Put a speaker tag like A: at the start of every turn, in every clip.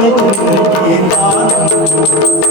A: Thank you.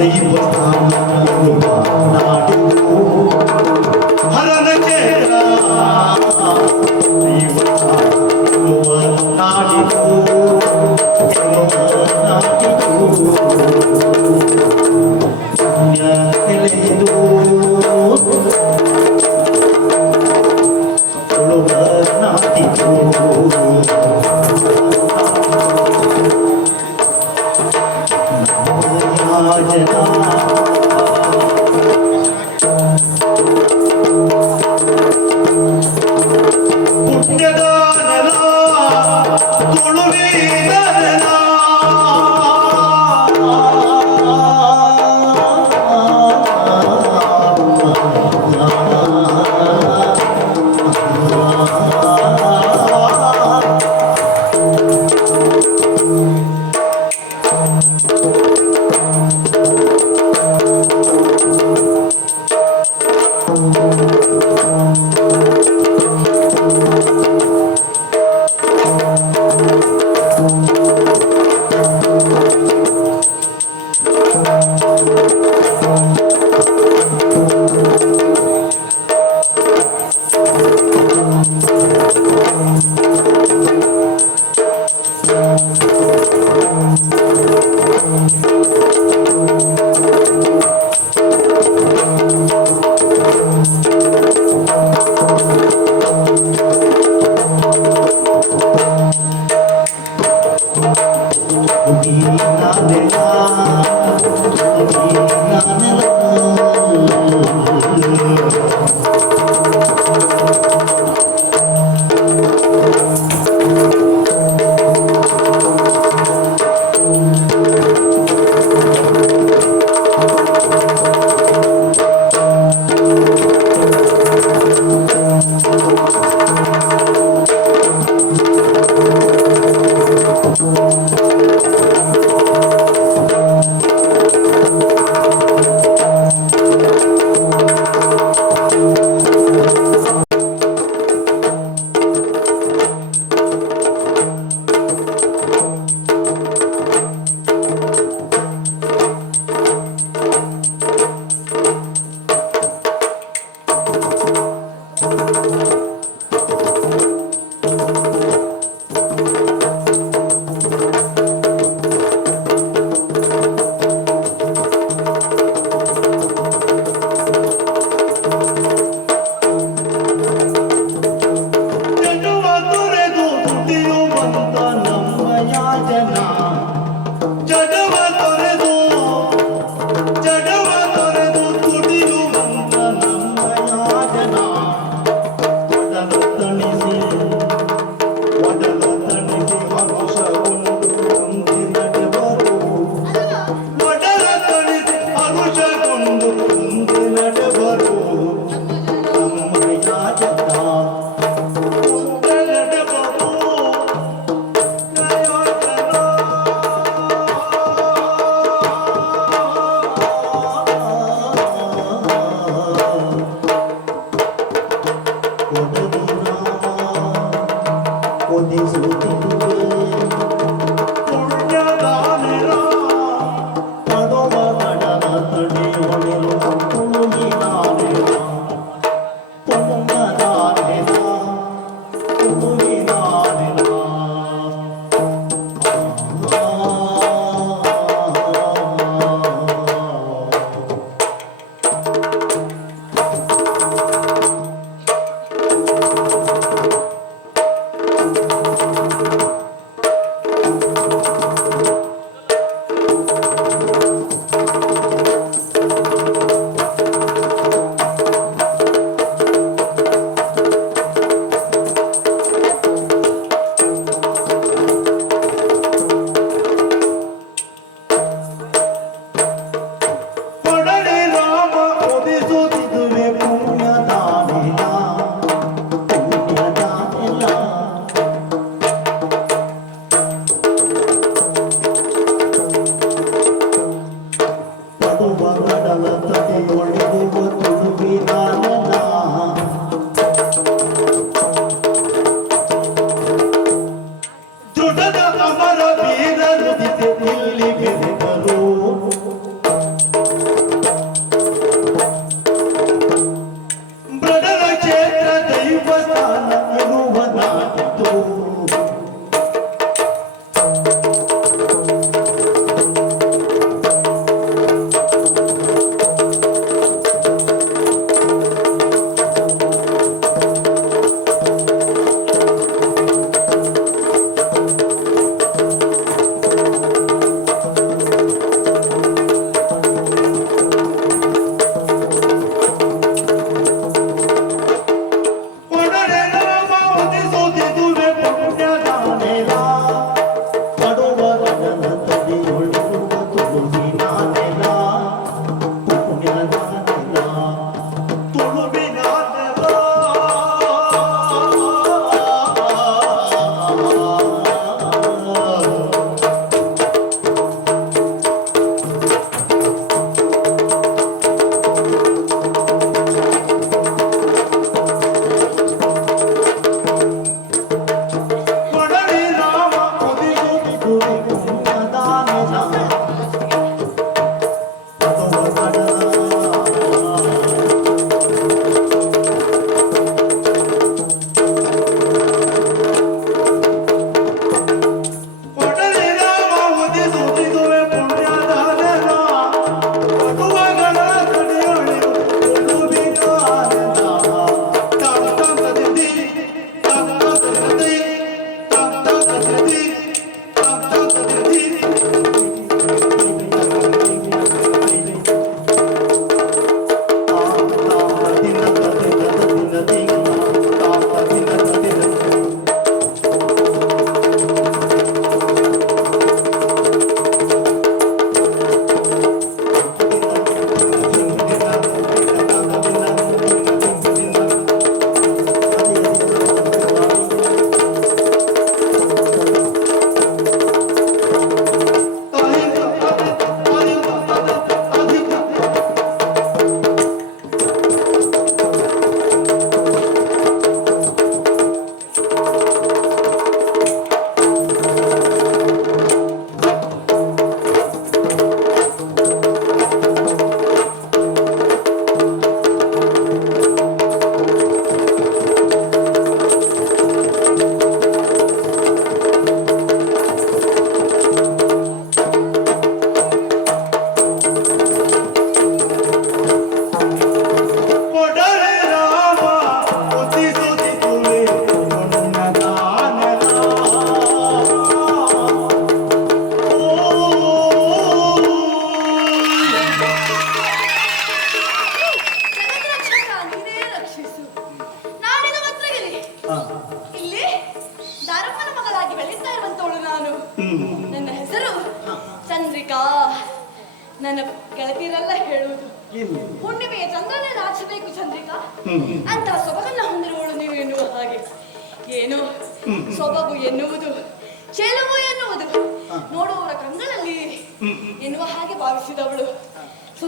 A: Leave us time,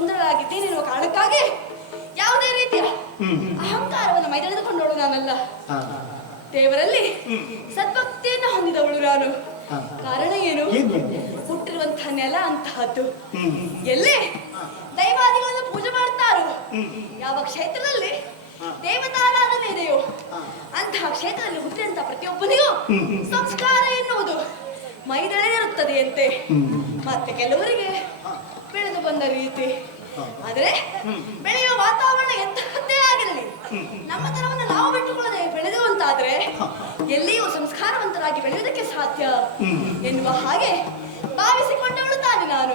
A: ಸುಂದರರಾಗಿದ್ದೇನೆನ್ನುವ ಕಾರಣಕ್ಕಾಗಿ ಯಾವುದೇ ರೀತಿಯ ಅಹಂಕಾರವನ್ನು ಮೈದಳೆದುಕೊಂಡವಳು ನಾನಲ್ಲ. ದೇವರಲ್ಲಿ ಸದ್ಭಕ್ತಿಯನ್ನು ಹೊಂದಿದವಳು ನಾನು. ಕಾರಣ ಏನು? ಹುಟ್ಟಿರುವಂತಹ ನೆಲ ಅಂತಹದ್ದು. ಎಲ್ಲಿ? ದೈವಾದಿಗಳನ್ನು ಪೂಜೆ ಮಾಡ್ತಾರೋ? ಯಾವ ಕ್ಷೇತ್ರದಲ್ಲಿ? ದೇವತಾರಾಧನೆ ಇದೆಯೋ? ಅಂತಹ ಕ್ಷೇತ್ರದಲ್ಲಿ ಹುಟ್ಟಿದಂತ ಪ್ರತಿಯೊಬ್ಬನಿಗೂ ಸಂಸ್ಕಾರ ಎನ್ನುವುದು ಮೈದಳೆದಿರುತ್ತದೆಯಂತೆ. ಮತ್ತೆ ಕೆಲವರಿಗೆ ಬೆಳೆದು ಬಂದ ರೀತಿ. ಆದರೆ ಬೆಳೆಯುವ ವಾತಾವರಣ ಎಂತಹದ್ದೇ ಆಗಿರಲಿ. ನಮ್ಮ ತರವನ್ನು ನಾವು ಬಿಟ್ಟುಕೊಳ್ಳದೆ ಬೆಳೆದುವಂತಾದ್ರೆ ಎಲ್ಲಿಯೂ ಸಂಸ್ಕಾರವಂತರಾಗಿ ಬೆಳೆಯುವುದಕ್ಕೆ ಸಾಧ್ಯ ಎನ್ನುವ ಹಾಗೆ ಭಾವಿಸಿಕೊಂಡವಳು ತಾನೆ ನಾನು.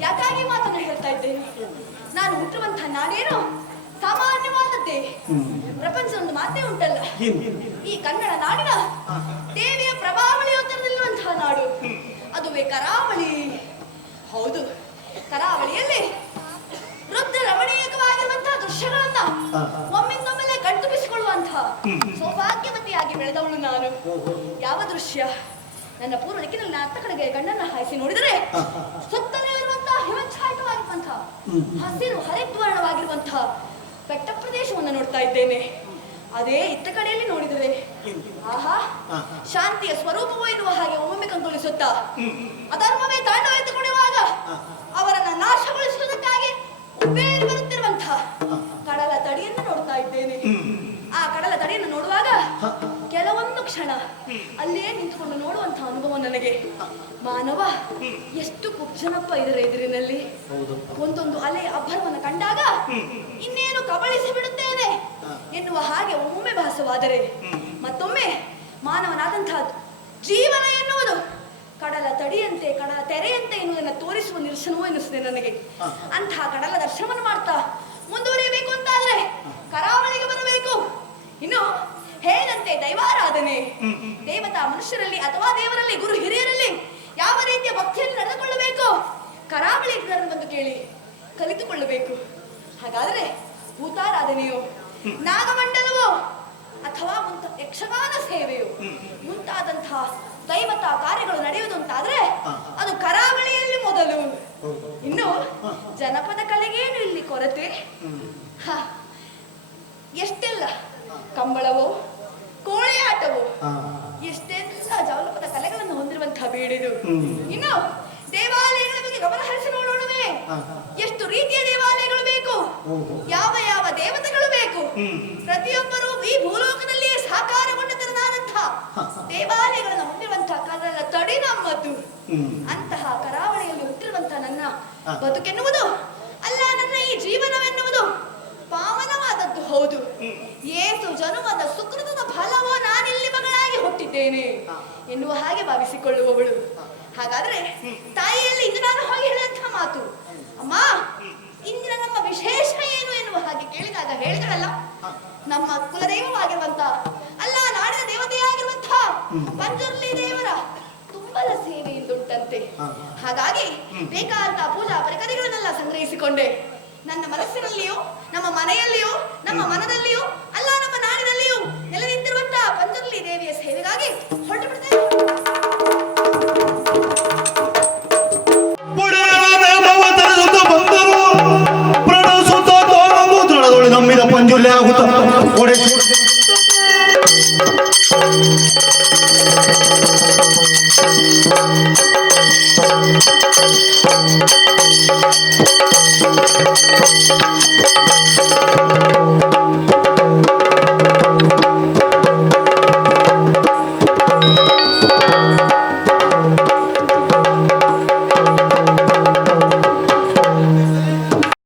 A: ಯಾಕಾಗಿ ಮಾತನ್ನು ಹೇಳ್ತಾ ಇದ್ದೇನೆ? ನಾನು ಹುಟ್ಟುವಂತಹ ನಾನೇನು ಸಾಮಾನ್ಯವಾದದ್ದೇ. ಪ್ರಪಂಚ ಒಂದು ಮಾತೇ ಉಂಟಲ್ಲ. ಈ ಕನ್ನಡ ನಾಡಿನ ದೇವಿಯ ಪ್ರಭಾವಳಿ ಉತ್ತರದಲ್ಲಿರುವಂತಹ ನಾಡು. ಅದುವೇ ಕರಾವಳಿ. ಹೌದು. ಕರಾವಳಿಯಲ್ಲಿ ವೃದ್ಧ ರಮಣೀಯವಾಗಿರುವಂತಹ ದೃಶ್ಯಗಳನ್ನ ಒಮ್ಮಿಂದೊಮ್ಮೆಲೆ ಕಣ್ತುಂಬಿಸಿಕೊಳ್ಳುವಂತಹ ಸೌಭಾಗ್ಯವತಿಯಾಗಿ ಬೆಳೆದವಳು ನಾನು. ಯಾವ ದೃಶ್ಯ? ನನ್ನ ಪೂರ್ವ ದಿಕ್ಕಿನಲ್ಲಿ ಅತ್ತ ಕಡೆಗೆ ಗಂಡನ್ನ ಹಾಯಿಸಿ ನೋಡಿದರೆ ಸುತ್ತಲೇ ಇರುವಂತಹ ಹಿಮಚ್ಛಾಯಿತವಾಗಿರುವಂತಹ ಹಸಿರು ಹರಿದ್ವರ್ಣವಾಗಿರುವಂತಹ ಬೆಟ್ಟ ಪ್ರದೇಶವನ್ನು ನೋಡ್ತಾ ಇದ್ದೇನೆ. ಅದೇ ಇತ್ತ ಕಡೆಯಲ್ಲಿ ನೋಡಿದರೆ ಆಹಾ ಶಾಂತಿಯ ಸ್ವರೂಪವೂ ಇರುವ ಹಾಗೆ ಒಮ್ಮೊಮ್ಮೆ ಕಂಗೊಳಿಸುತ್ತಾ ಅಧರ್ಮವೇ ತಾಂಡವ ಕ್ಷಣ. ಅಲ್ಲೇ ನಿಂತ್ಕೊಂಡು ನೋಡುವಂತ ಅನುಭವ ನನಗೆ. ಮಾನವ ಎಷ್ಟು ಕುಬ್ಜನಪ್ಪ ಇದರ ಎದುರಿನಲ್ಲಿ ಒಂದೊಂದು ಅಲೆ ಅಬ್ಬರವನ್ನು ಕಂಡಾಗ ಇನ್ನೇನು ಕಬಳಿಸಿ ಬಿಡುತ್ತೇನೆ ಎನ್ನುವ ಹಾಗೆ ಒಮ್ಮೆ ಭಾಸವಾದರೆ ಮತ್ತೊಮ್ಮೆ ಮಾನವನಾದಂತಹ ಜೀವನ ಎನ್ನುವುದು ಕಡಲ ತಡಿಯಂತೆ ಕಡಲ ತೆರೆಯಂತೆ ಎನ್ನುವುದನ್ನು ತೋರಿಸುವ ನಿರ್ಶನವೂ ಎನಿಸಿದೆ ನನಗೆ. ಅಂತಹ ಕಡಲ ದರ್ಶನವನ್ನು ಮಾಡ್ತಾ ಮುಂದುವರಿಯಬೇಕು ಅಂತಾದ್ರೆ ಕರಾವಳಿಗೆ ಬರಬೇಕು. ಇನ್ನು ಹೇಳಿದಂತೆ ದೈವಾರಾಧನೆ. ದೇವತಾ ಮನುಷ್ಯರಲ್ಲಿ ಅಥವಾ ದೇವರಲ್ಲಿ ಗುರು ಹಿರಿಯರಲ್ಲಿ ಯಾವ ರೀತಿಯ ಭಕ್ತಿಯನ್ನು ನಡೆದುಕೊಳ್ಳಬೇಕು ಕರಾವಳಿ ಬಂದು ಕೇಳಿ ಕಲಿತುಕೊಳ್ಳಬೇಕು. ಹಾಗಾದ್ರೆ ಭೂತಾರಾಧನೆಯು ನಾಗಮಂಡಲವೋ ಅಥವಾ ಮುಂತ ಯಕ್ಷಗಾನ ಸೇವೆಯು ಮುಂತಾದಂತಹ ದೈವತಾ ಕಾರ್ಯಗಳು ನಡೆಯುವುದು ಅಂತಾದ್ರೆ ಅದು ಕರಾವಳಿಯಲ್ಲಿ ಮೊದಲು. ಇನ್ನು ಜನಪದ ಕಲೆಗೇನು ಇಲ್ಲಿ ಕೊರತೆ? ಹ. ಎಷ್ಟೆಲ್ಲ ಕಂಬಳವೋ ಕೋಳಿ ಆಟವೋ ಎಷ್ಟೆಲ್ಲ ಜಾನಪದ ಕಲೆಗಳನ್ನು ಹೊಂದಿರುವಂತಹ ಬೀಡಿದು. ಇನ್ನು ದೇವಾಲಯಗಳ ಬಗ್ಗೆ ಗಮನ ಹರಿಸಿ ನೋಡೋಣವೇ ಎಷ್ಟು ರೀತಿಯ ದೇವಾಲಯಗಳು ಬೇಕು? ಯಾವ ಯಾವ ದೇವತೆಗಳು ಬೇಕು? ಪ್ರತಿಯೊಬ್ಬರು ಈ ಭೂಲೋಕದಲ್ಲಿಯೇ ಸಾಕಾರಗೊಂಡ ತರನಾದಂತಹ ದೇವಾಲಯಗಳನ್ನು ಹೊಂದಿರುವಂತಹ ಕಾಲ ತಡಿ ನಮ್ಮದು. ಅಂತಹ ಕರಾವಳಿಯಲ್ಲಿ ಹುಟ್ಟಿರುವಂತಹ ನನ್ನ ಬದುಕೆನ್ನುವುದು ಅಲ್ಲ ನನ್ನ ಈ ಜೀವನವೆನ್ನುವುದು ಪಾವನವಾದದ್ದು ಹೌದು ಏಸು ಜನುಮದ ಸುಕೃತದ ಫಲವೋ ನಾನಿಲ್ಲಿ ಮಗಳಾಗಿ ಹುಟ್ಟಿದ್ದೇನೆ ಎನ್ನುವ ಹಾಗೆ ಭಾವಿಸಿಕೊಳ್ಳುವವಳು. ಹಾಗಾದ್ರೆ ತಾಯಿಯಲ್ಲಿ ಇಂದು ನಾನು ಹೋಗಿ ಹೇಳಿದಂತಹ ಮಾತು. ಅಮ್ಮ ಇಂದಿನ ನಮ್ಮ ವಿಶೇಷ ಏನು ಎನ್ನುವ ಹಾಗೆ ಕೇಳಿದಾಗ ಹೇಳಿದಳಲ್ಲ ನಮ್ಮ ಕುಲದೈವವಾಗಿರುವಂತ ಅಲ್ಲ ನಾಡಿನ ದೇವತೆಯಾಗಿರುವಂತ ಪಂಜುರ್ಲಿ ದೇವರ ತುಂಬಲ ಸೇವೆ ಇಂದುಂಟಂತೆ. ಹಾಗಾಗಿ ಬೇಕಾದಂತಹ ಪೂಜಾ ಪರಿಕರಗಳನ್ನೆಲ್ಲ ಸಂಗ್ರಹಿಸಿಕೊಂಡೆ. ನನ್ನ ಮನಸ್ಸಿನಲ್ಲಿಯೂ ನಮ್ಮ ಮನೆಯಲ್ಲಿಯೂ ನಮ್ಮ ಮನದಲ್ಲಿಯೂ